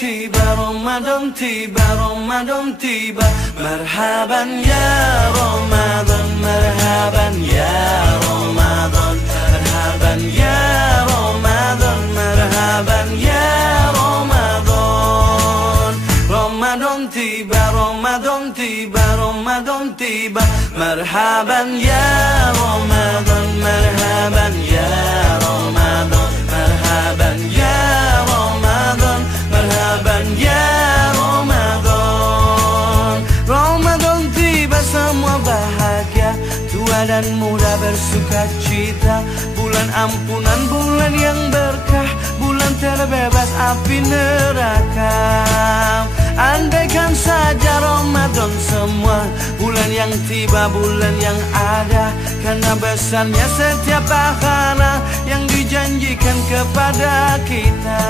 tiba, Ramadan tiba, Ramadan tiba. Marhaban ya Ramadan, marhaban ya Ramadan, marhaban ya Ramadan, marhaban ya Ramadan. Ramadan tiba, Ramadan tiba, Ramadan tiba. Marhaban ya Ramadan, marhaban ya Ramadan, marhaban ya Ramadan, marhaban ya Ramadan. Ramadan tiba, semua bahagia, tua dan muda bersuka cita. Bulan ampunan, bulan yang berkah, bulan terbebas api neraka. Andaikan saja Ramadan semua, bulan yang tiba, bulan yang ada, karena besarnya setiap pahala yang dijanjikan kepada kita.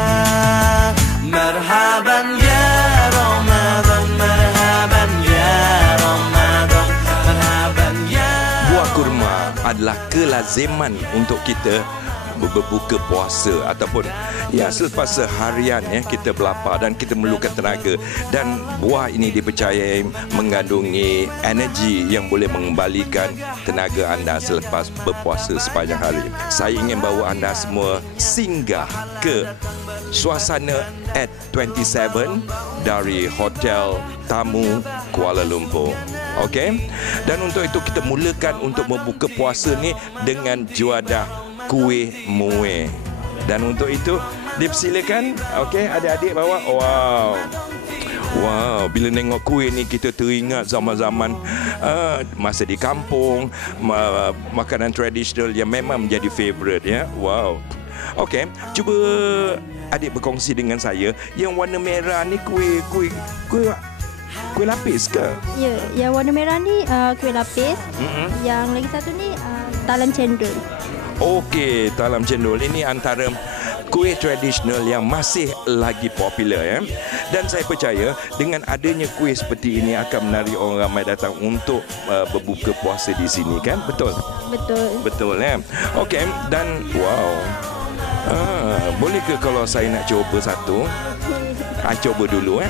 Marhaban ya Ramadan, marhaban ya Ramadan, marhaban ya. Buah kurma adalah kelaziman untuk kita berbuka puasa ataupun ya selepas seharian ya kita berlapar dan kita memerlukan tenaga, dan buah ini dipercayai mengandungi energi yang boleh mengembalikan tenaga anda selepas berpuasa sepanjang hari. Saya ingin bawa anda semua singgah ke suasana at 27 dari Hotel Tamu Kuala Lumpur. Okey, dan untuk itu kita mulakan untuk membuka puasa ni dengan juadah kuih muih. Dan untuk itu dipersilakan, okey, adik-adik bawa. Wow. Wow, bila tengok kuih ni kita teringat zaman-zaman masa di kampung, makanan tradisional yang memang menjadi favorite ya. Wow. Okey, cuba adik berkongsi dengan saya yang warna merah ni kuih lapis ke? Ya, yang warna merah ni kuih lapis. Yang lagi satu ni talam cendol. Okey, talam cendol ini antara kuih tradisional yang masih lagi popular ya. Dan saya percaya dengan adanya kuih seperti ini akan menarik orang ramai datang untuk berbuka puasa di sini kan? Betul? Betul. Betul ya. Okey, dan wow. Boleh ke kalau saya nak cuba satu? Cuba dulu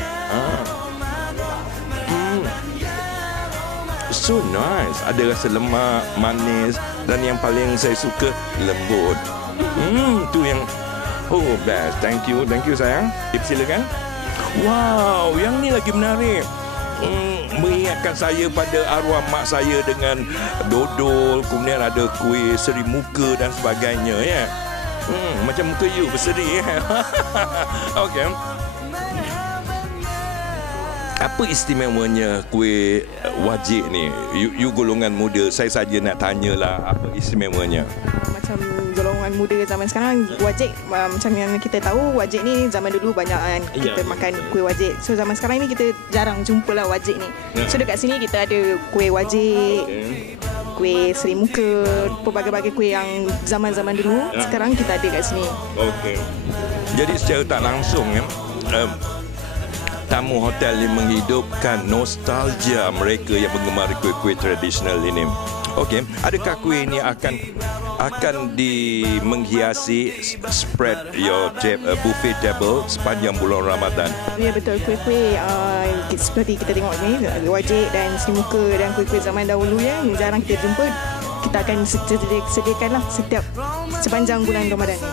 So nice. Ada rasa lemak, manis, dan yang paling saya suka lembut. Tu yang best. Thank you sayang. Silakan. Wow, yang ni lagi menarik. Mengingatkan saya pada arwah mak saya dengan dodol, kemudian ada kuih seri muka dan sebagainya ya. Macam muka you berseri ya. Okey. Apa istimewanya kuih wajik ni? You golongan muda, saya saja nak tanyalah apa istimewanya. Macam golongan muda zaman sekarang, wajik macam yang kita tahu, wajik ni zaman dulu banyak kan kita makan kuih wajik. So zaman sekarang ni kita jarang jumpalah wajik ni. So dekat sini kita ada kuih wajik, kuih seri muka, pelbagai-bagai kuih yang zaman-zaman dulu sekarang kita ada kat sini. Okey. Jadi secara tak langsung ya, tamu hotel ini menghidupkan nostalgia mereka yang menggemari kuih-kuih tradisional ini. Okey, adakah kuih ini akan menghiasi spread your buffet table sepanjang bulan Ramadan? Ya betul, kuih-kuih seperti kita tengok ni, wajik dan seri muka dan kuih-kuih zaman dahulu yang jarang kita jumpa, kita akan sediakanlah sepanjang bulan Ramadan ni.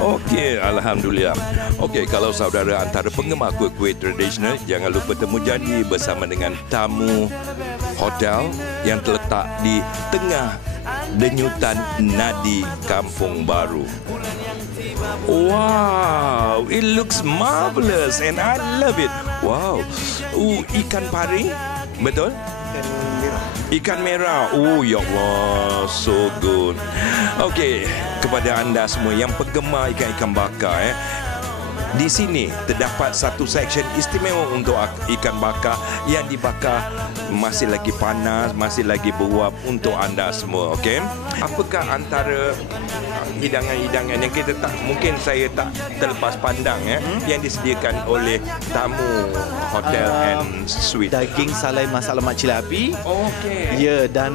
Okey, alhamdulillah. Okey, kalau saudara antara penggemar kuih-kuih tradisional, jangan lupa temu janji bersama dengan tamu hotel yang terletak di tengah denyutan nadi Kampung Baru. Wow, it looks marvelous and I love it. Wow, ikan pari, betul? Ikan merah. Oh ya Allah, so good. Okey, kepada anda semua yang penggemar ikan-ikan bakar di sini terdapat satu section istimewa untuk ikan bakar yang dibakar masih lagi panas, masih lagi beruap untuk anda semua. Okey, apakah antara hidangan-hidangan yang kita mungkin saya tak terlepas pandang yang disediakan oleh tamu hotel and suite? Daging salai masak lemak cili api. Okey. Ya, dan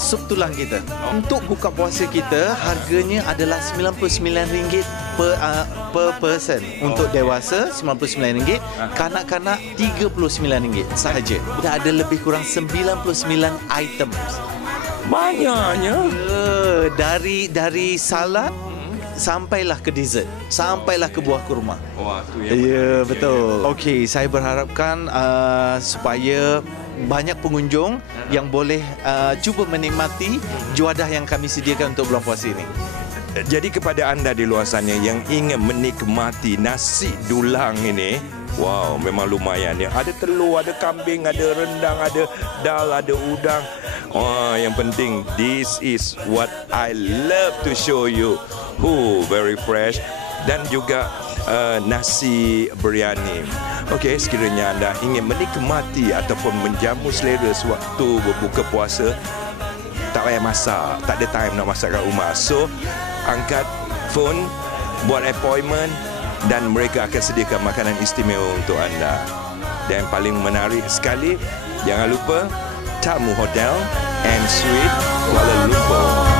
sup tulang kita. Untuk buka puasa kita harganya adalah RM99 per person. Untuk dewasa RM99, kanak-kanak RM39 sahaja. Dah ada lebih kurang 99 items. Banyaknya. Dari salad sampailah ke dessert, sampailah ke buah kurma. Wah, tu yang Ya, betul. Okey, saya berharapkan supaya banyak pengunjung yang boleh cuba menikmati juadah yang kami sediakan untuk bulan puasa ini. Jadi kepada anda di luar sana yang ingin menikmati nasi dulang ini, wow, memang lumayan ya. Ada telur, ada kambing, ada rendang, ada dal, ada udang. Oh, yang penting this is what I love to show you. Very fresh. Dan juga nasi biryani. Okey, sekiranya anda ingin menikmati ataupun menjamu selera sewaktu berbuka puasa, tak payah masak, tak ada time nak masak kat rumah. So, angkat phone, buat appointment dan mereka akan sediakan makanan istimewa untuk anda. Dan paling menarik sekali, jangan lupa Tamu Hotel and Suite Kuala Lumpur.